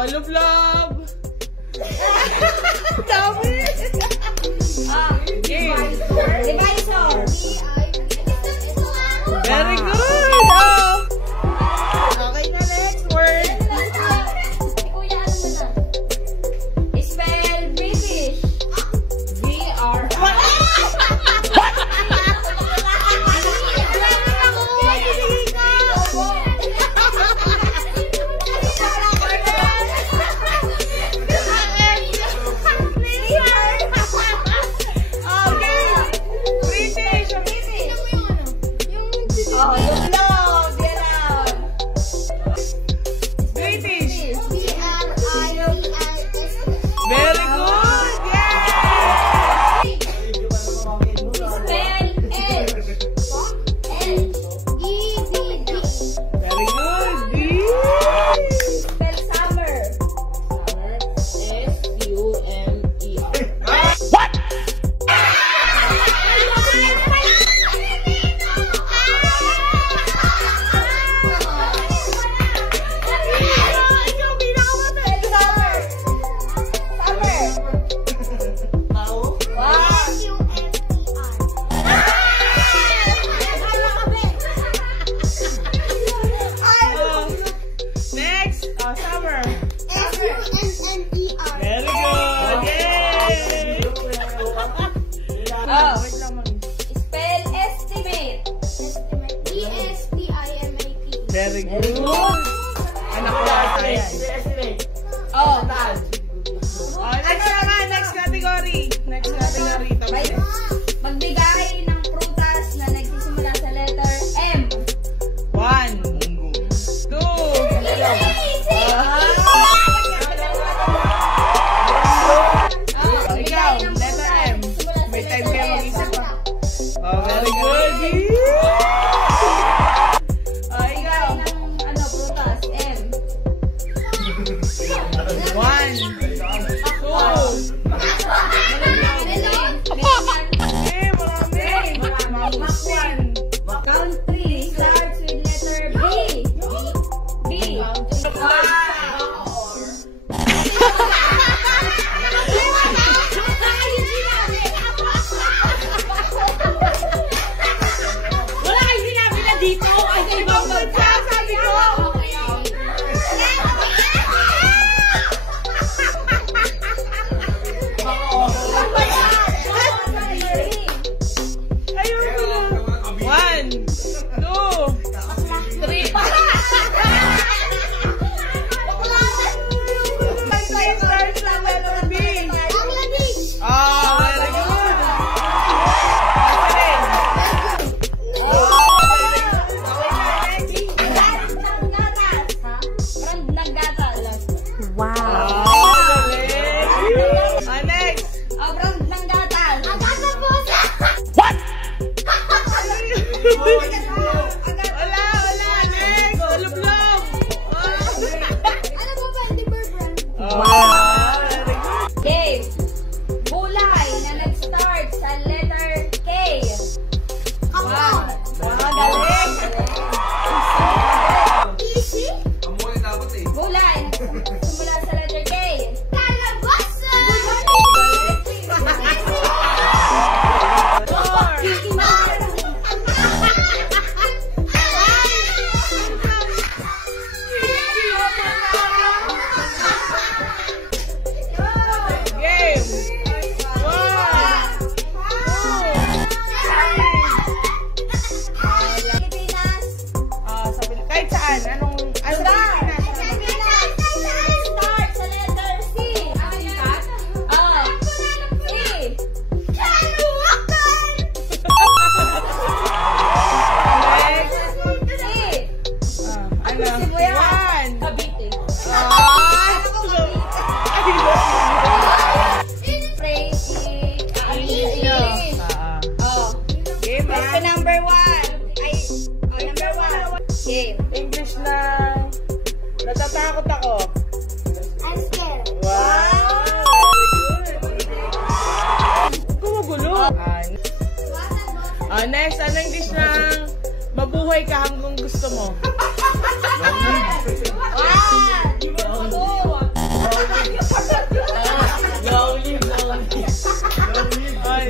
Oh, love. Dami. Divisor. Very good. Oh. Okay na, next word. Spell British. B-R. Very good. Anak ko ata yan. Oh. Next category. Next category. Magbigay ng prutas na nagsisimula sa letter M. 1, 2. Ikaw, letter M. May time kayo mag-isip pa. Oh, very good. Country starts with letter B. B. Wala kayo sinabi na dito. Ay, sa ibang bansa, sabi ko. Game. Gulay na nag-start sa letter K. Magaling. Easy. Gulay na nagsimula sa letter K. Kalabasa. English na natatakot ako. I'm scared. Wow! Gumugulo. Next, ano English na mabuhay ka hanggang gusto mo? 1, 2,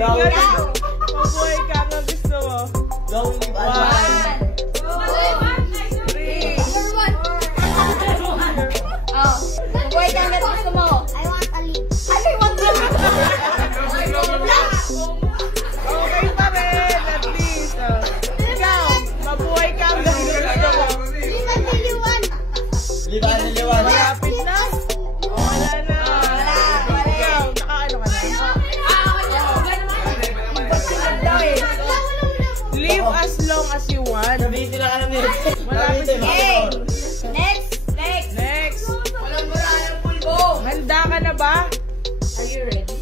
Mabuhay ka nga gusto mo. 1, 2, 3. Oh, mabuhay ka hanggang gusto mo. I want a leaf. Ano yung want to? Okay pa rin, at least. Ikaw, mabuhay ka hanggang gusto mo. Malapit na? Wala na. Ikaw, nakaano ka na? Live as long as you want. Malapit na. Next. Next. Walang mura ng pulbo. Handa ka na ba? Are you ready?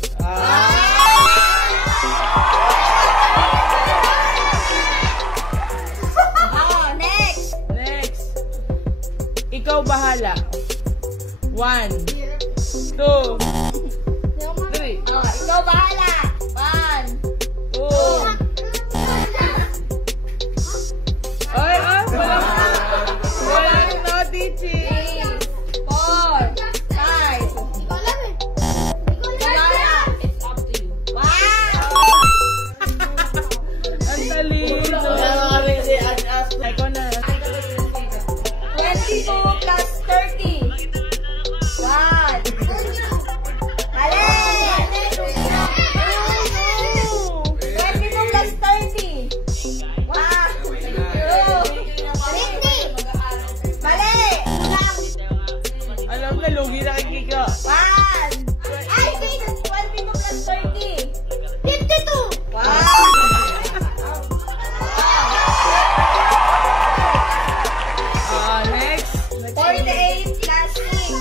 Oh, next. Next. Ikaw bahala. 1, 2, 3. Oh, ikaw bahala. 1, 2. Ay, wala na teaching. 3, 4, 5. It's up to you. Wow! Ang dali. Ikaw na. 22 plus 30. 1. Mali! 22 plus 30. 1, 2, 3. Mali! Alam na, lugi na kay Kiko. 1. Ay, 22 plus 30. 52. Wow! Next. 48 plus 6.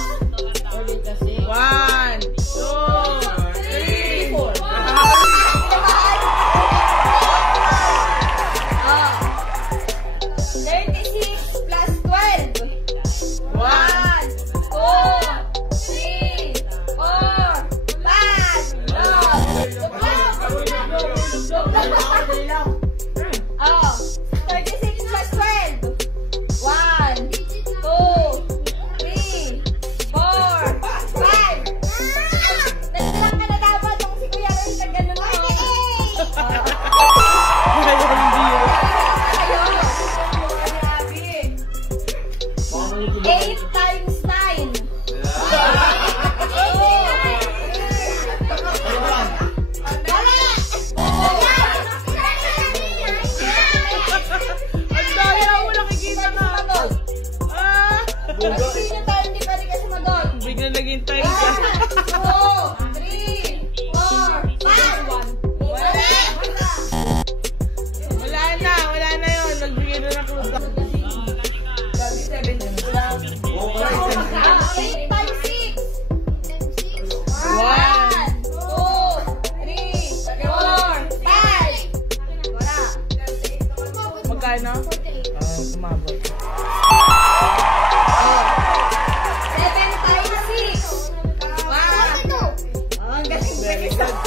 1, 2, 3. 36 plus 12. 1, 2, 3, 4, 5. Oh, 36 plus 12. 1, 2, 3, 4, 5. Nagsilang ka na dapat kung si Kuya Ron na gano'n ako. Eight times 9. Ang daya, wala kikita nga. Sino tayo hindi pwede ka sumagot? Bigla naging time ka. 2, 3, 4, 5. Wala na yun. Nagbigay na ng clue. 8 times 6. 1, 2, 3, 4, 5. Wala. Magkano? Sumabot. 7 times 6. 1. Ang galing.